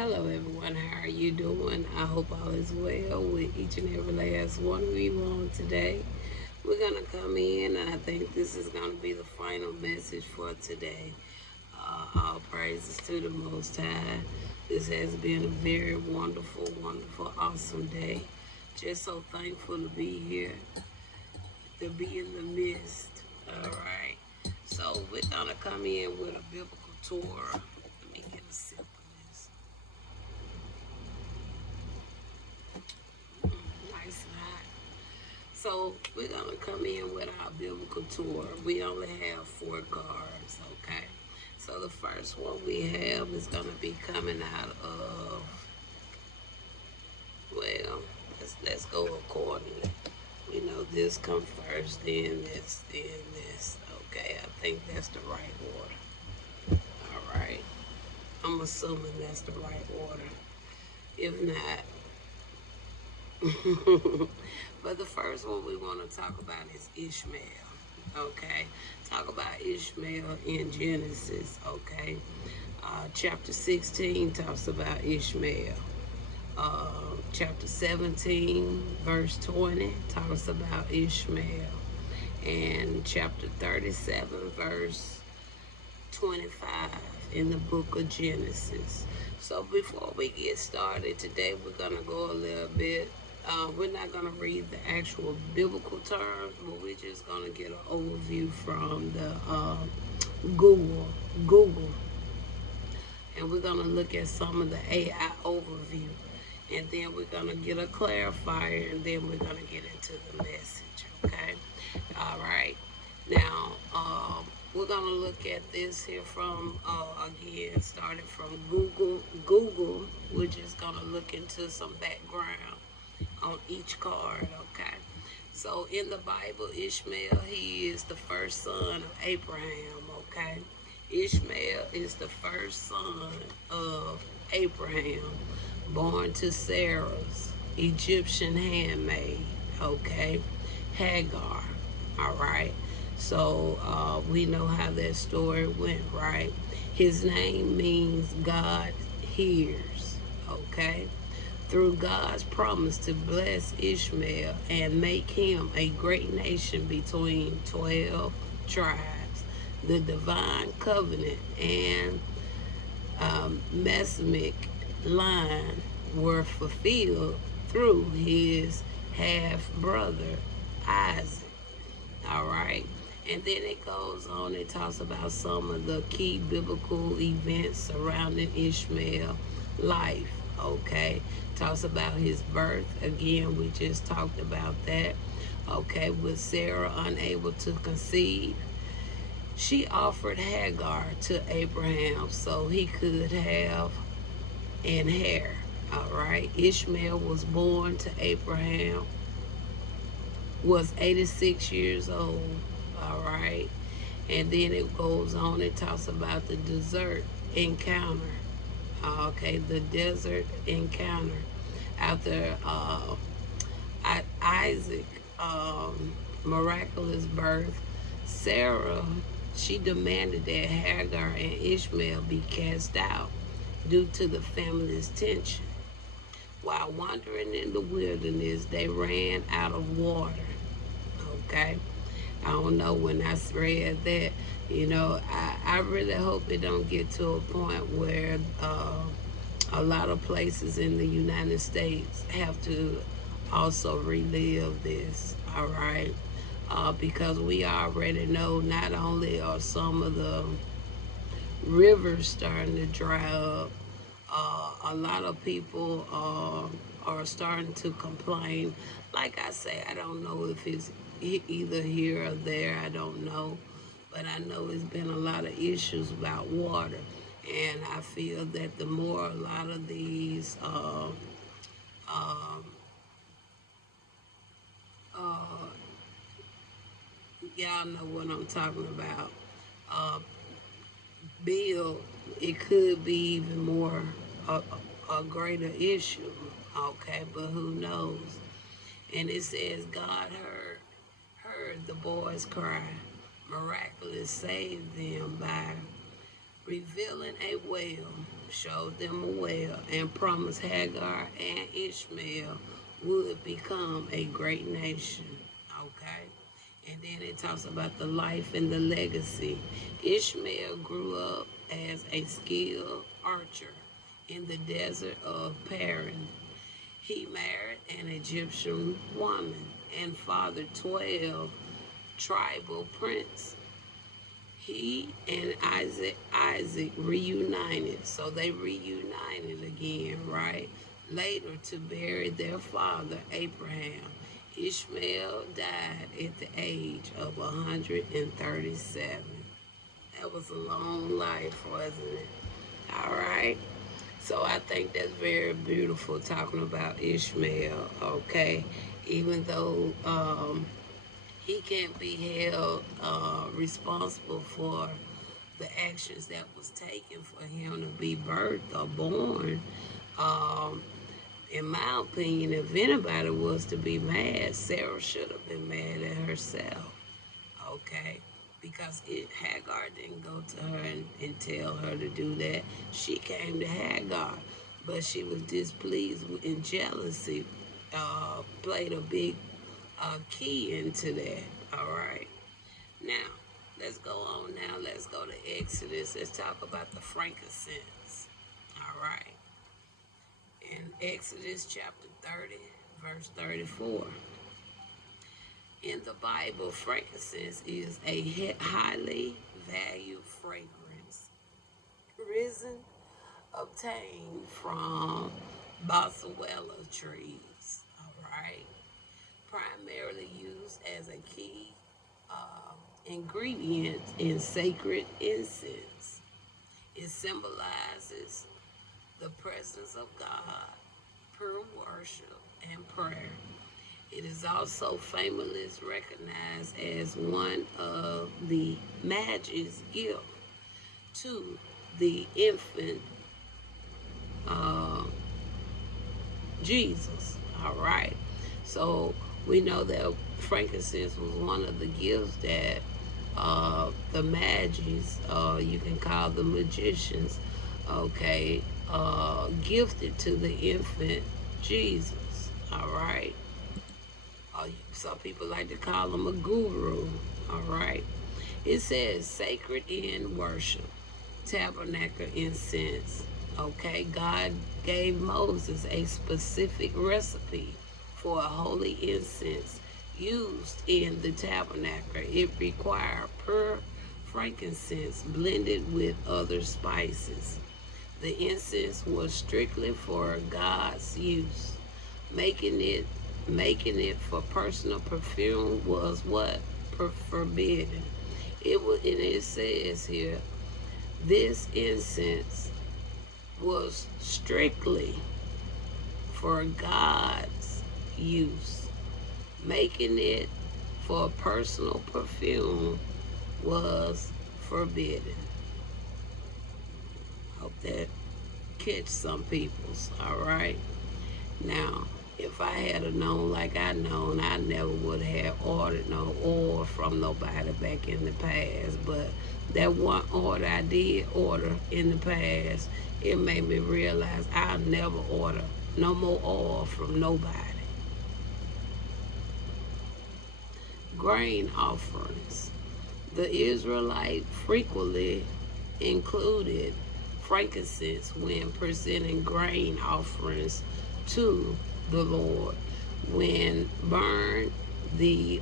Hello everyone, how are you doing? I hope all is well with each and every last one of you on today. We're going to come in and I think this is going to be the final message for today. All praises to the Most High. This has been a very wonderful, awesome day. Just so thankful to be here, to be in the midst. All right. So we're going to come in with a biblical Torah. Let me get a sip of this. Nice and hot. So we're going to come in with our biblical Torah. We only have 4 cards, okay? So the first one we have is going to be coming out of, well, let's go accordingly. We know this come first, then this, then this. Okay, I think that's the right order. All right. I'm assuming that's the right order. If not, but the first one we want to talk about is Ishmael. Okay, talk about Ishmael in Genesis. Okay, chapter 16 talks about Ishmael. Chapter 17, verse 20 talks about Ishmael, and chapter 37, verse 25 in the book of Genesis. So before we get started today, we're going to go a little bit. We're not going to read the actual biblical terms, but we're just going to get an overview from the Google. And we're going to look at some of the AI overview. And then we're going to get a clarifier, and then we're going to get into the message, okay? All right. Now, we're going to look at this here from, again, starting from Google, which is going to look into some background on each card, okay? So in the Bible, Ishmael, he is the first son of Abraham, okay? Ishmael is the first son of Abraham, born to Sarah's Egyptian handmaid, okay? Hagar, all right? So we know how that story went, right? His name means God hears, okay? Through God's promise to bless Ishmael and make him a great nation between 12 tribes, the divine covenant and Messianic line were fulfilled through his half-brother Isaac. All right. And then it goes on, it talks about some of the key biblical events surrounding Ishmael's life. Okay. Talks about his birth. Again, we just talked about that. Okay. With Sarah unable to conceive, she offered Hagar to Abraham so he could have an heir. All right. Ishmael was born to Abraham, was 86 years old. All right. And then it goes on, it talks about the desert encounter. Okay, the desert encounter. After Isaac miraculous birth, Sarah, she demanded that Hagar and Ishmael be cast out due to the family's tension. While wandering in the wilderness, they ran out of water. Okay, I don't know, when I read that, I really hope it don't get to a point where a lot of places in the United States have to also relive this, all right? Because we already know not only are some of the rivers starting to dry up, a lot of people are starting to complain. Like I say, I don't know if it's either here or there, I don't know. But I know it's been a lot of issues about water. And I feel that the more a lot of these y'all know what I'm talking about, build, it could be even more a greater issue, okay? But who knows? And it says God heard the boys cry, miraculously saved them by revealing a well showed them a well and promised Hagar and Ishmael would become a great nation. Okay? And then it talks about the life and the legacy. Ishmael grew up as a skilled archer in the desert of Paran. He married an Egyptian woman and fathered 12 tribal princes. He and Isaac reunited, so they reunited again, right? Later to bury their father Abraham. Ishmael died at the age of 137. That was a long life, wasn't it? All right. So I think that's very beautiful talking about Ishmael, okay? Even though he can't be held responsible for the actions that was taken for him to be birthed or born. In my opinion, if anybody was to be mad, Sarah should have been mad at herself, okay? Because Hagar didn't go to her and tell her to do that. She came to Hagar, but she was displeased and jealousy played a big key into that, all right? Now, let's go on now. Let's go to Exodus. Let's talk about the frankincense, all right? In Exodus chapter 30, verse 34. In the Bible, frankincense is a highly valued fragrance, obtained from boswellia trees, all right? Primarily used as a key ingredient in sacred incense. It symbolizes the presence of God, pure worship, and prayer. It is also famously recognized as one of the Magi's gift to the infant Jesus. All right. So we know that frankincense was one of the gifts that the Magi's, you can call the magicians, okay, gifted to the infant Jesus. All right. Some people like to call him a guru. All right. It says sacred in worship, tabernacle incense. Okay. God gave Moses a specific recipe for a holy incense used in the tabernacle. It required pure frankincense blended with other spices. The incense was strictly for God's use. Making it for personal perfume was what? Forbidden. And it says here, this incense was strictly for God's use. Making it for personal perfume was forbidden. Hope that catch some people's, all right? Now, if I had known like I known, I never would have ordered no oil from nobody back in the past. But that one order I did order in the past, it made me realize I'll never order no more oil from nobody. Grain offerings. The Israelite frequently included frankincense when presenting grain offerings to the Lord. When burned, the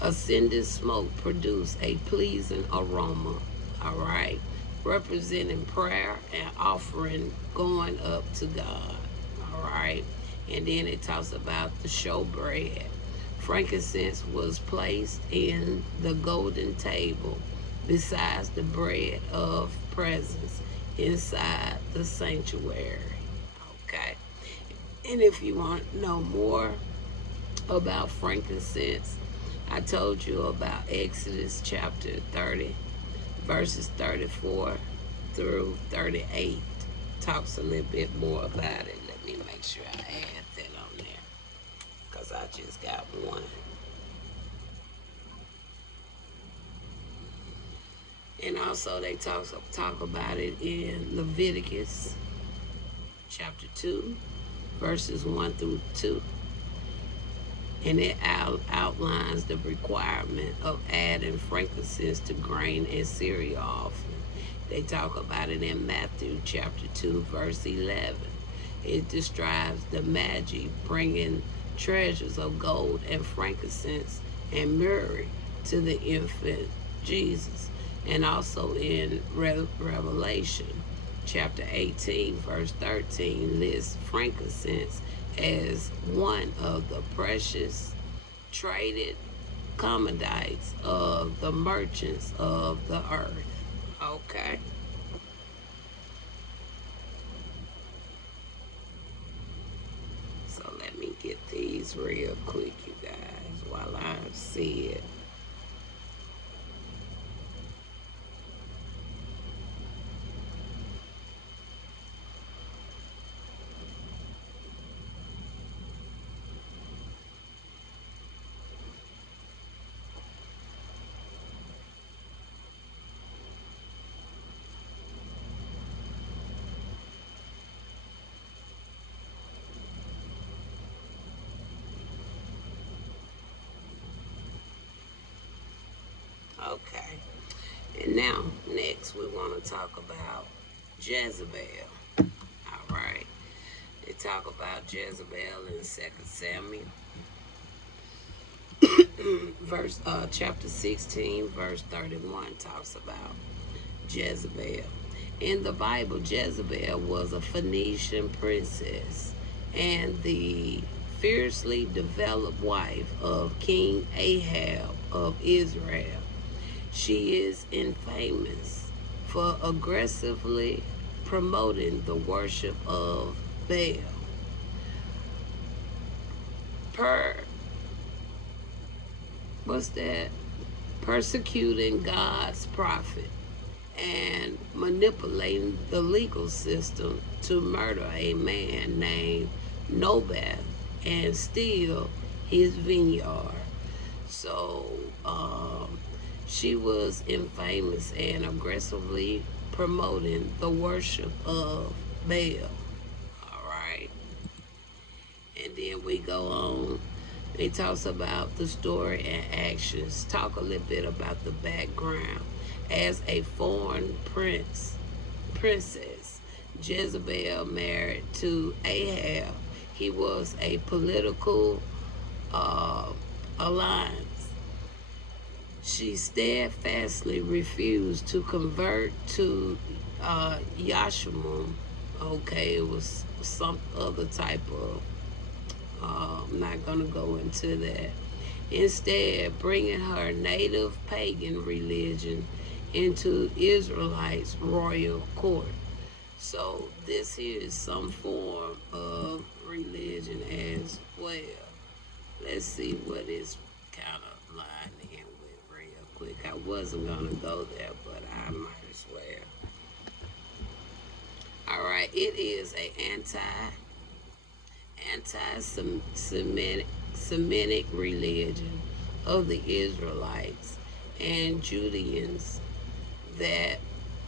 ascended smoke produced a pleasing aroma, all right, representing prayer and offering going up to God, all right? And then it talks about the showbread. Frankincense was placed in the golden table besides the bread of presence inside the sanctuary. Okay. And if you want to know more about frankincense, I told you about Exodus chapter 30, verses 34 through 38. Talks a little bit more about it. Let me make sure I add that on there, because I just got one. And also they talk about it in Leviticus chapter 2, verses 1 through 2. And it outlines the requirement of adding frankincense to grain and cereal offering. They talk about it in Matthew chapter 2, verse 11. It describes the Magi bringing treasures of gold and frankincense and myrrh to the infant Jesus. And also in Revelation chapter 18, verse 13, lists frankincense as one of the precious traded commodities of the merchants of the earth. Okay. So let me get these real quick, you guys, while I see it. Okay. And now, next, we want to talk about Jezebel. All right. They talk about Jezebel in 2 Samuel, chapter 16, verse 31 talks about Jezebel. In the Bible, Jezebel was a Phoenician princess and the fiercely developed wife of King Ahab of Israel. She is infamous for aggressively promoting the worship of Baal. Persecuting God's prophet and manipulating the legal system to murder a man named Nobath and steal his vineyard. So she was infamous and aggressively promoting the worship of Baal. All right. And then we go on. It talks about the story and actions. Talk a little bit about the background. As a foreign princess, Jezebel married to Ahab. He was a political alliance. She steadfastly refused to convert to Yahshua. Okay, it was some other type of, I'm not going to go into that. Instead, bringing her native pagan religion into Israelites' royal court. So this here is some form of religion as well. Let's see what it's kind of lined in with real quick. I wasn't going to go there, but I might as well. All right, it is a anti-Semitic religion of the Israelites and Judeans that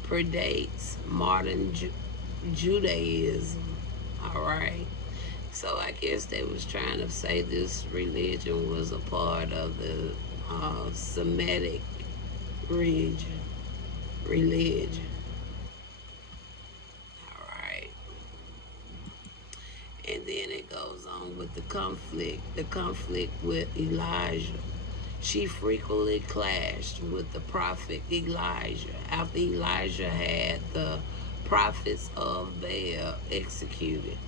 predates modern Judaism. All right. So I guess they was trying to say this religion was a part of the Semitic religion. All right. And then it goes on with the conflict with Elijah. She frequently clashed with the prophet Elijah after Elijah had the prophets of Baal executed.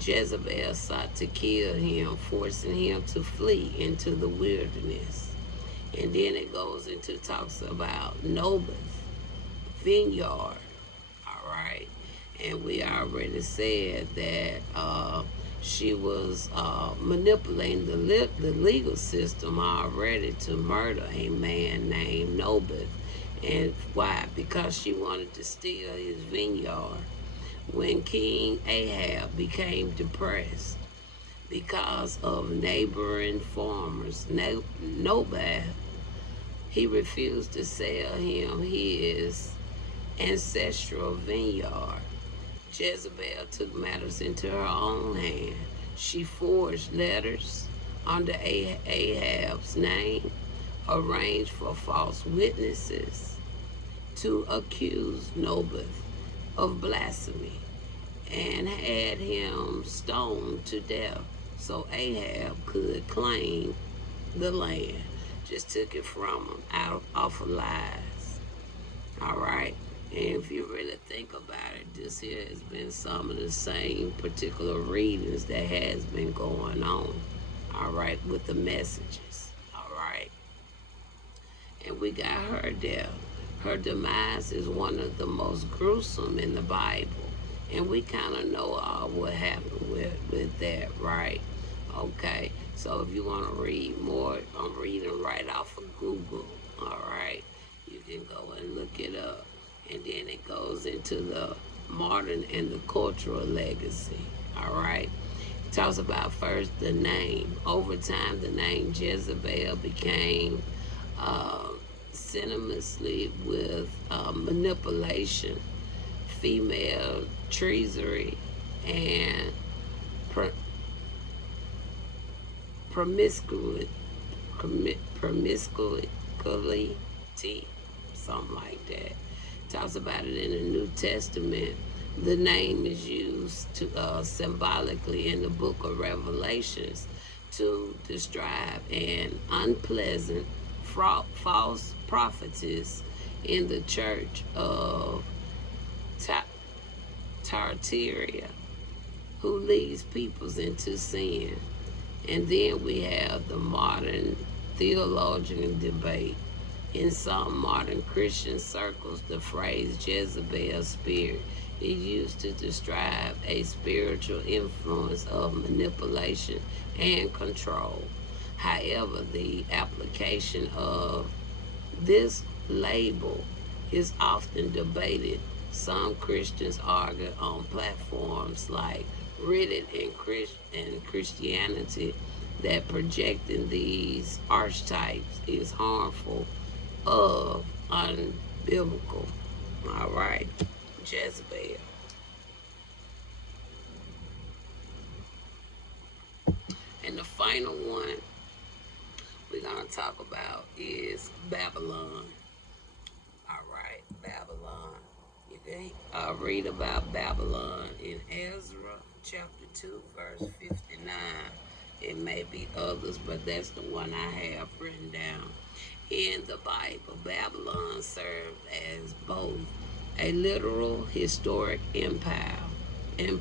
Jezebel sought to kill him, forcing him to flee into the wilderness. And then it goes into talks about Nobath vineyard. All right. And we already said that she was manipulating the legal system already to murder a man named Nobath. And why? Because she wanted to steal his vineyard. When King Ahab became depressed because of neighboring farmers, Nobath He refused to sell him his ancestral vineyard. Jezebel took matters into her own hand. She forged letters under Ahab's name, arranged for false witnesses to accuse Naboth of blasphemy, and had him stoned to death so Ahab could claim the land. Just took it from him off of lies. All right. And if you really think about it, this here has been some of the same particular readings that has been going on, all right, with the messages, all right. And we got her death. Her demise is one of the most gruesome in the Bible. And we kind of know all what happened with that, right? Okay, so if you want to read more, I'm reading right off of Google, all right? You can go and look it up. And then it goes into the modern and the cultural legacy, all right? It talks about first the name. Over time, the name Jezebel became synonymously with manipulation, female treachery, and promiscuity, something like that. Talks about it in the New Testament. The name is used to symbolically in the book of Revelations to describe an unpleasant false prophetess in the church of Tartaria, who leads peoples into sin. And then we have the modern theologian debate. In some modern Christian circles, the phrase Jezebel spirit is used to describe a spiritual influence of manipulation and control. However, the application of this label is often debated. Some Christians argue on platforms like Reddit and Christianity that projecting these archetypes is harmful of unbiblical. All right, Jezebel. And the final one we're going to talk about is Babylon. All right, Babylon. You can read about Babylon in Ezra chapter 2, verse 59. It may be others, but that's the one I have written down. In the Bible, Babylon served as both a literal historic empire, and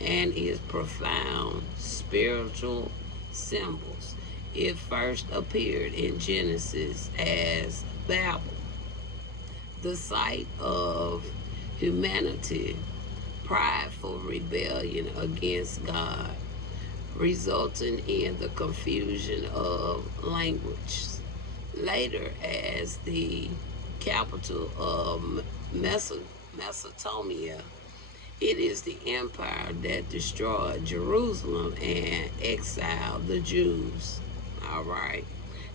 its profound spiritual symbols. It first appeared in Genesis as Babel, the site of humanity, prideful rebellion against God, resulting in the confusion of language. Later, as the capital of Mesopotamia, it is the empire that destroyed Jerusalem and exiled the Jews. All right.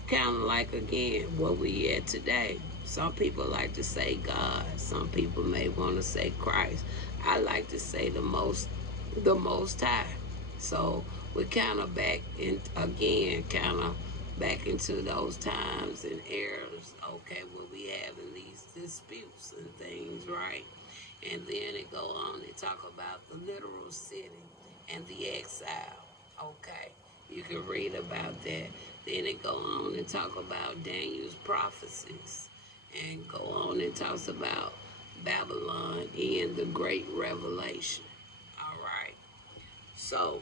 Kind of like, again, what we at today. Some people like to say God. Some people may want to say Christ. I like to say the Most High. So we're kind of back in again, kind of back into those times and eras, okay, where we having these disputes and things, right? And then it go on and talk about the literal city and the exile, okay? You can read about that. Then it go on and talk about Daniel's prophecies and go on and talks about Babylon in the Great Revelation, all right? So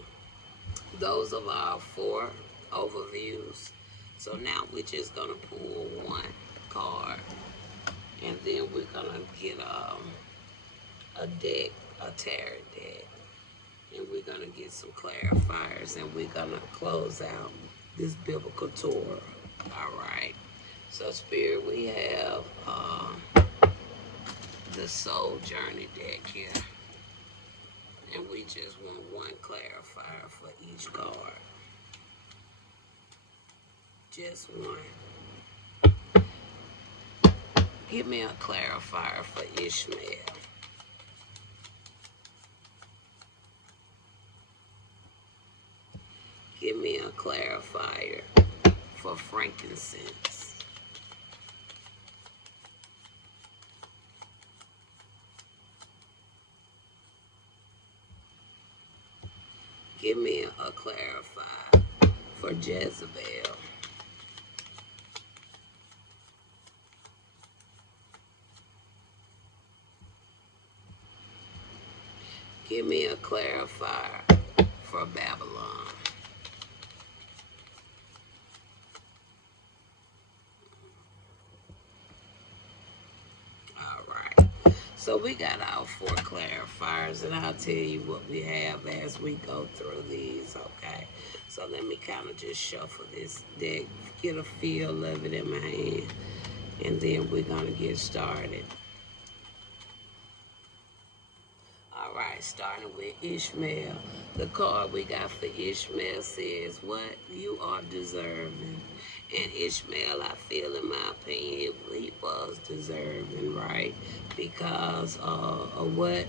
those are our 4 overviews. So now we're just gonna pull one card, and then we're gonna get a deck, a tarot deck, and we're gonna get some clarifiers, and we're gonna close out this Biblical Torah. All right. So Spirit, we have the Soul Journey deck here, and we just want one clarifier for each card. Just one. Give me a clarifier for Ishmael. Give me a clarifier for frankincense. Give me a clarifier for Jezebel. Give me a clarifier for Babylon. All right. So we got our 4 clarifiers, and I'll tell you what we have as we go through these, okay? So let me kind of just shuffle this deck, get a feel of it in my hand, and then we're going to get started. All right, starting with Ishmael. The card we got for Ishmael says, what you are deserving. And Ishmael, I feel, in my opinion, he was deserving, right? Because of what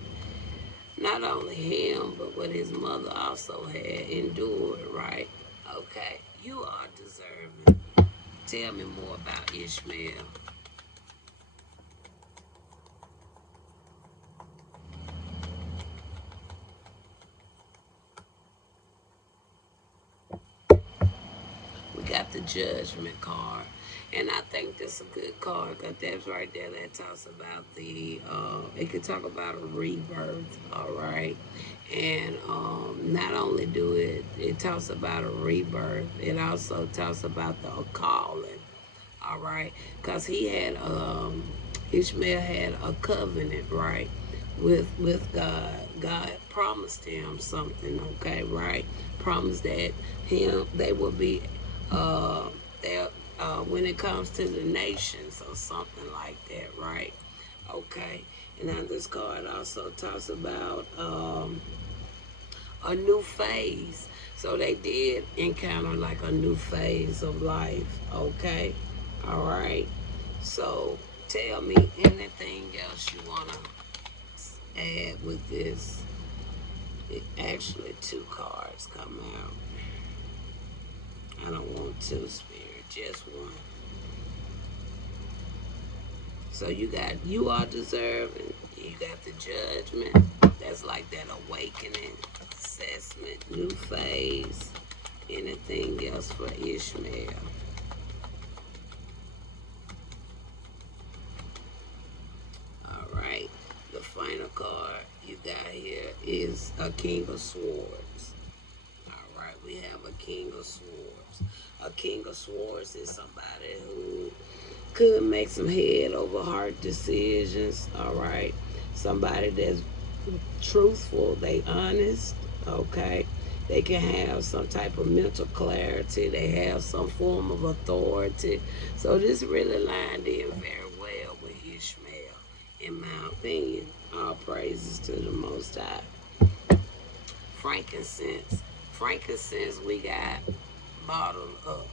not only him, but what his mother also had endured, right? Okay, you are deserving. Tell me more about Ishmael. We got the Judgment card. And I think that's a good card because that's right there that talks about it could talk about a rebirth, all right? And not only it talks about a rebirth, it also talks about the calling, all right? Because Ishmael had a covenant, right, with God. God promised him something, okay, right? Promised that they will be there when it comes to the nations or something like that, right? Okay. And then this card also talks about a new phase. So they did encounter like a new phase of life, okay? All right. So tell me anything else you want to add with this. Actually, 2 cards come out. I don't want 2, Spirit, just 1. So you are deserving. You got the Judgment. That's like that awakening, assessment, new phase. Anything else for Ishmael? All right. The final card you got here is a King of Swords. All right. We have a King of Swords. A King of Swords is somebody who could make some head over heart decisions, all right? Somebody that's truthful, they honest, okay? They can have some type of mental clarity. They have some form of authority. So this really lined in very well with Ishmael, in my opinion. All praises to the Most High. Frankincense. Frankincense we got bottled up.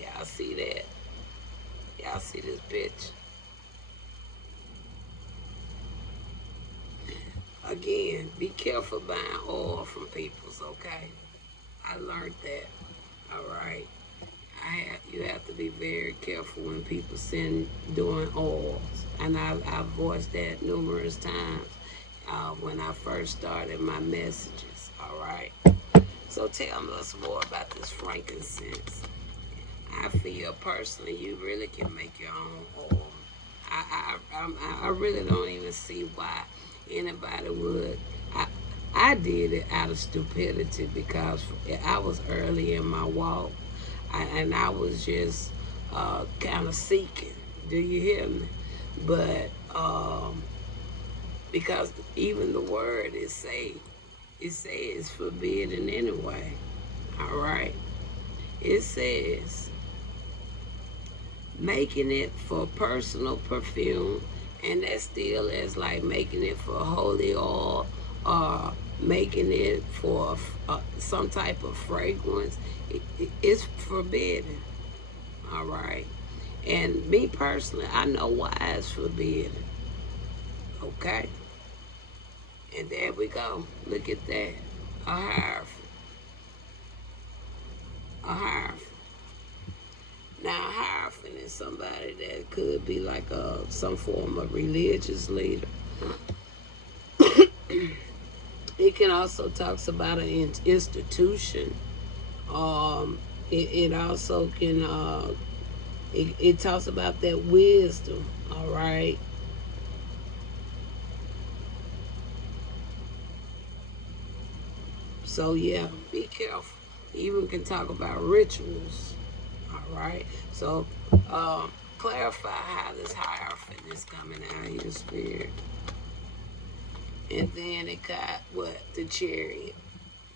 Y'all see that? Y'all see this bitch? Again, be careful buying oil from peoples, okay? I learned that, all right? You have to be very careful when people send doing oils. And I've voiced that numerous times when I first started my messages, all right? So tell us more about this frankincense. I feel personally you really can make your own oil. I really don't even see why anybody would. I did it out of stupidity because I was early in my walk, and I was just kind of seeking. Do you hear me? But because even the word it says forbidden anyway. All right, it says making it for personal perfume, and that still is like making it for holy oil or making it for some type of fragrance. It's forbidden, all right? And me personally, I know why it's forbidden. Okay? And there we go. Look at that. A hierophant. A hierophant. Now, a hierophant is somebody that could be like some form of religious leader. It can also talks about an institution. It also can it talks about that wisdom. All right. So yeah, be careful. Even can talk about rituals. All right. So clarify how this hierophant is coming out of your spirit. And then it got what? The chariot.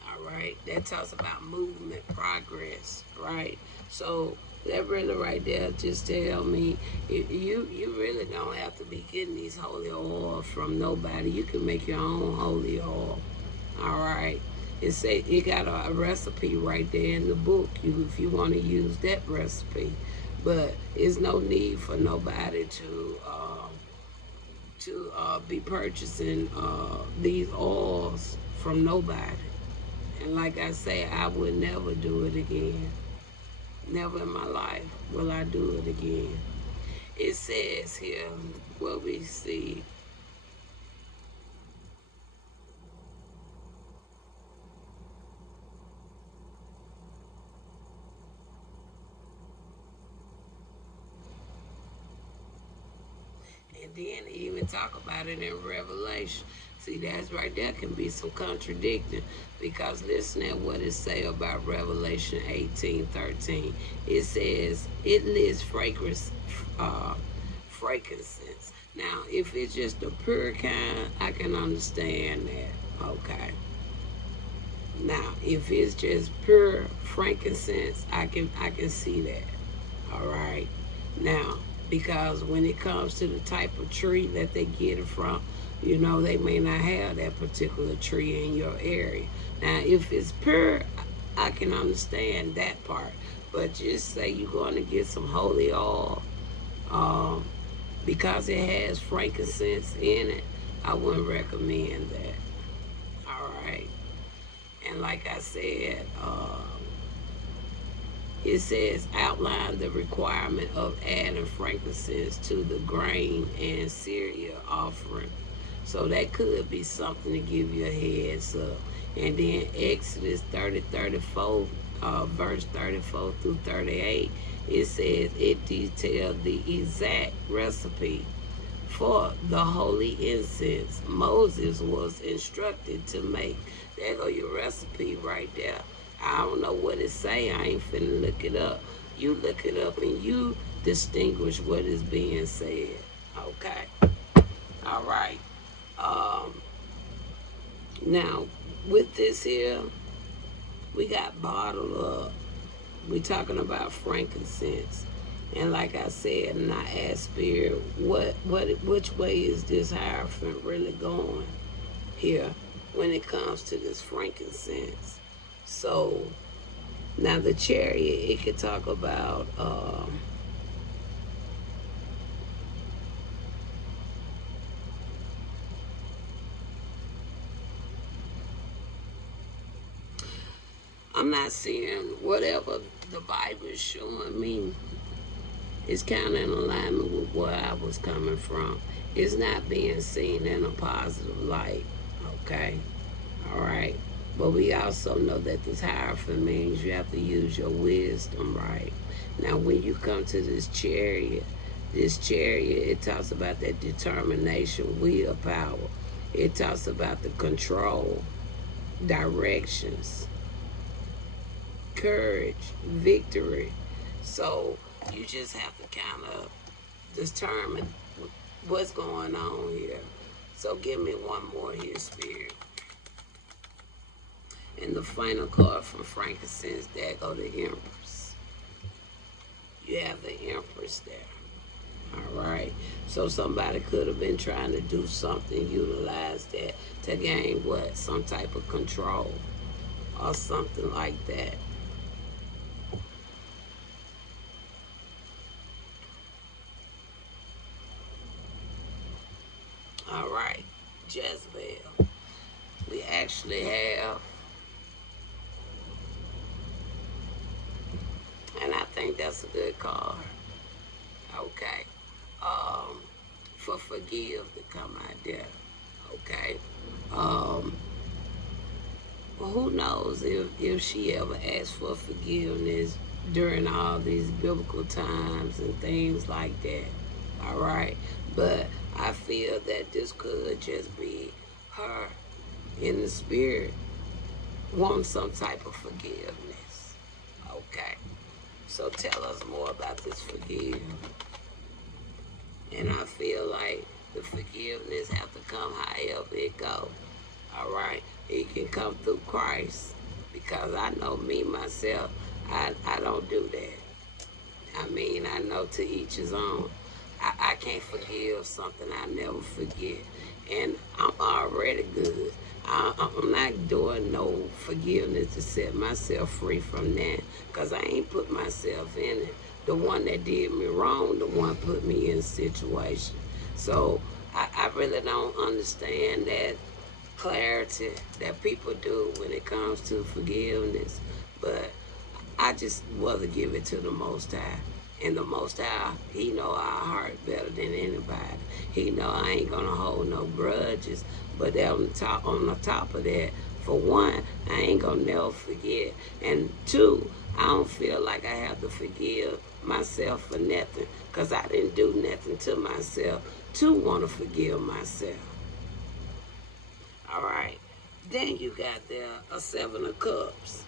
All right. That talks about movement, progress, right? So that really right there just tell me you really don't have to be getting these holy oil from nobody. You can make your own holy oil. All right. It got a recipe right there in the book. If you want to use that recipe, but it's no need for nobody to be purchasing these oils from nobody. And like I say, I would never do it again. Never in my life will I do it again. It says here, what we see. And then even talk about it in Revelation. See, that's right there can be some contradicting, because listen at what it say about Revelation 18:13. It says it lists frankincense. Now, if it's just a pure kind, I can understand that. Okay. Now, if it's just pure frankincense, I can see that. All right. Now, because when it comes to the type of tree that they get it from, they may not have that particular tree in your area. Now, if it's pure, I can understand that part. But just say you're going to get some holy oil, because it has frankincense in it, I wouldn't recommend that. All right. And like I said, it says outline the requirement of adding frankincense to the grain and cereal offering. So that could be something to give you a heads up. And then Exodus 34, verse 34 through 38, it says it detailed the exact recipe for the holy incense Moses was instructed to make. There go your recipe right there. I don't know what it say. I ain't finna look it up. You look it up and you distinguish what is being said. Okay. All right. Now, with this here, we got bottled up. We talking about frankincense. And like I said, and I asked Spirit, which way is this hierophant really going here when it comes to this frankincense? So now the chariot, it could talk about I'm not seeing whatever the Bible is showing me. It's kind of in alignment with where I was coming from. It's not being seen in a positive light. Okay, all right. But we also know that this hierophant means you have to use your wisdom, right? Now, when you come to this chariot, it talks about that determination, willpower. It talks about the control, directions, courage, victory. So you just have to kind of determine what's going on here. So give me one more here, Spirit. And the final card from frankincense, there go the Empress. You have the Empress there. All right. So somebody could have been trying to do something, utilize that to gain what? Some type of control or something like that. Jezebel. We actually have, and I think that's a good card. Okay. For forgive to come out there. Okay. Who knows if she ever asked for forgiveness during all these biblical times and things like that. All right. But I feel that this could just be her in the spirit wanting some type of forgiveness. Okay. So tell us more about this forgive. And I feel like the forgiveness have to come however it go. All right. It can come through Christ. Because I know me, myself, I don't do that. I mean, I know to each his own. I can't forgive something I never forget. And I'm already good. I'm not doing no forgiveness to set myself free from that. Because I ain't put myself in it. The one that did me wrong, the one put me in a situation. So I really don't understand that clarity that people do when it comes to forgiveness. But I just rather give it to the Most High. And the Most High, He know our heart better than anybody. He know I ain't gonna hold no grudges. But on the top of that, for one, I ain't gonna never forget. And two, I don't feel like I have to forgive myself for nothing, because I didn't do nothing to myself to want to forgive myself. All right. Then you got there a 7 of Cups.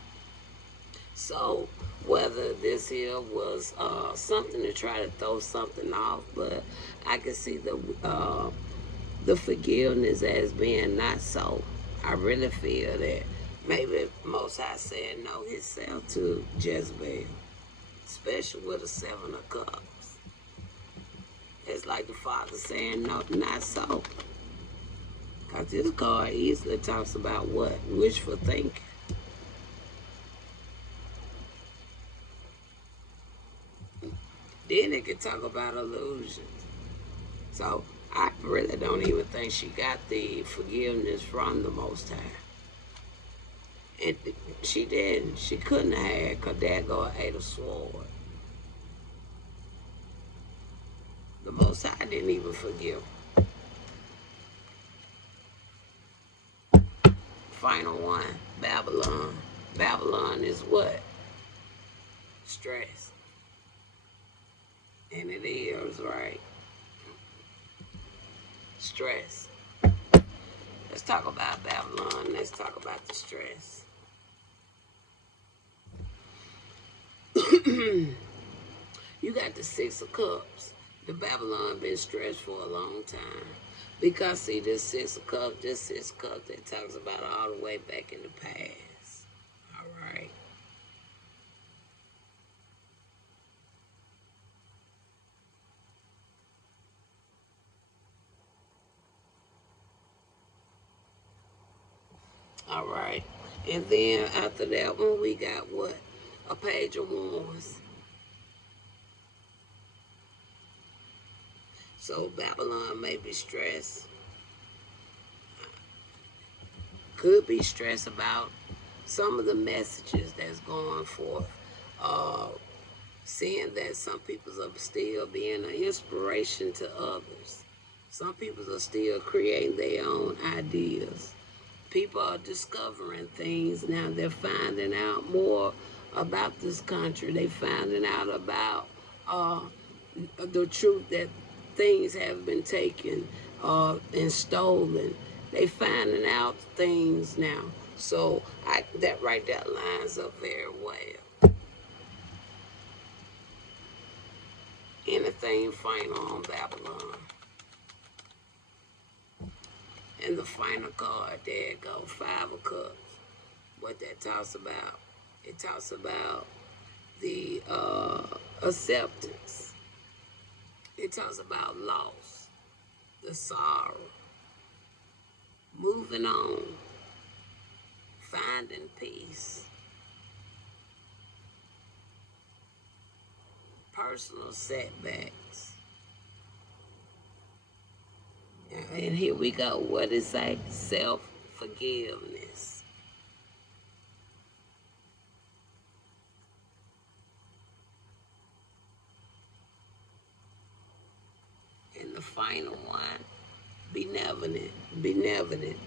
So whether this here was something to try to throw something off, but I can see the forgiveness as being not so. I really feel that maybe Most High said no himself to Jezebel, especially with a 7 of Cups. It's like the Father saying no, not so. Because this card easily talks about what? Wishful thinking. Then it can talk about illusions. So I really don't even think she got the forgiveness from the Most High. And she didn't. She couldn't have had, because that go 8 of Swords. The Most High didn't even forgive. Final one, Babylon. Babylon is what? Stress. And it is, right? Stress. Let's talk about Babylon. Let's talk about the stress. You got the 6 of Cups. The Babylon been stressed for a long time. Because see, this 6 of Cups, that talks about all the way back in the past. All right. All right. And then after that one, we got what? A Page of Wands. So Babylon may be stressed. Could be stressed about some of the messages that's going forth. Seeing that some people are still being an inspiration to others. Some people are still creating their own ideas. People are discovering things now. They're finding out more about this country. They're finding out about the truth that things have been taken and stolen. They finding out things now. So that right there lines up very well. Anything final on Babylon. And the final card, there it goes, 5 of Cups. What that talks about? It talks about the acceptance. It talks about loss, the sorrow, moving on, finding peace, personal setbacks. And here we go. What it say? Self-forgiveness. And the final one, benevolent. Benevolent.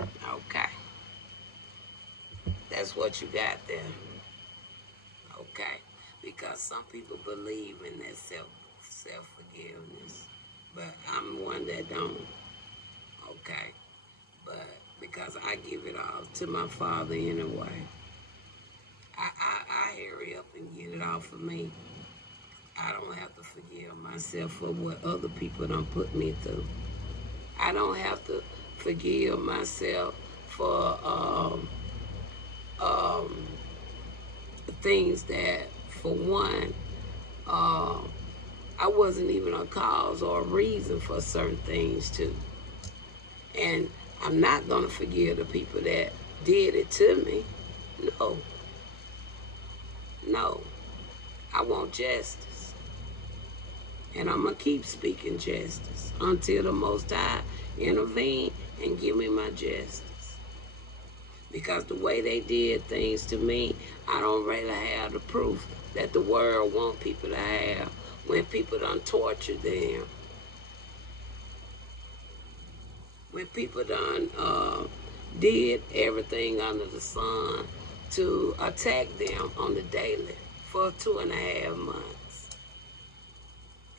Okay. That's what you got there. Okay. Because some people believe in that self-forgiveness. But I'm one that don't. Okay. But because I give it all to my Father anyway. I hurry up and get it off of me. I don't have to forgive myself for what other people done put me through. I don't have to forgive myself for things that, for one, I wasn't even a cause or a reason for certain things too. And I'm not going to forgive the people that did it to me. No. No. I want justice. And I'm going to keep speaking justice until the Most High intervene and give me my justice. Because the way they did things to me, I don't really have the proof that the world want people to have when people done torture them. When people done did everything under the sun to attack them on the daily for 2.5 months.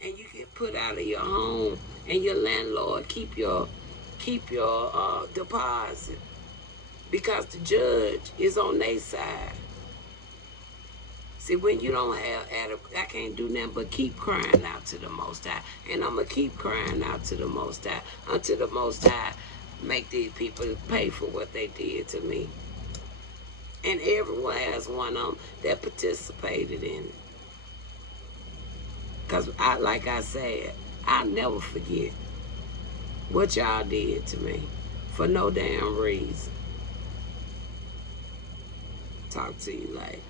And you get put out of your home and your landlord keep your deposit because the judge is on their side. See, when you don't have, I can't do nothing but keep crying out to the Most High. And I'm going to keep crying out to the Most High until the Most High make these people pay for what they did to me. And everyone has one of them that participated in it. Because, like I said, I'll never forget what y'all did to me for no damn reason. Talk to you later.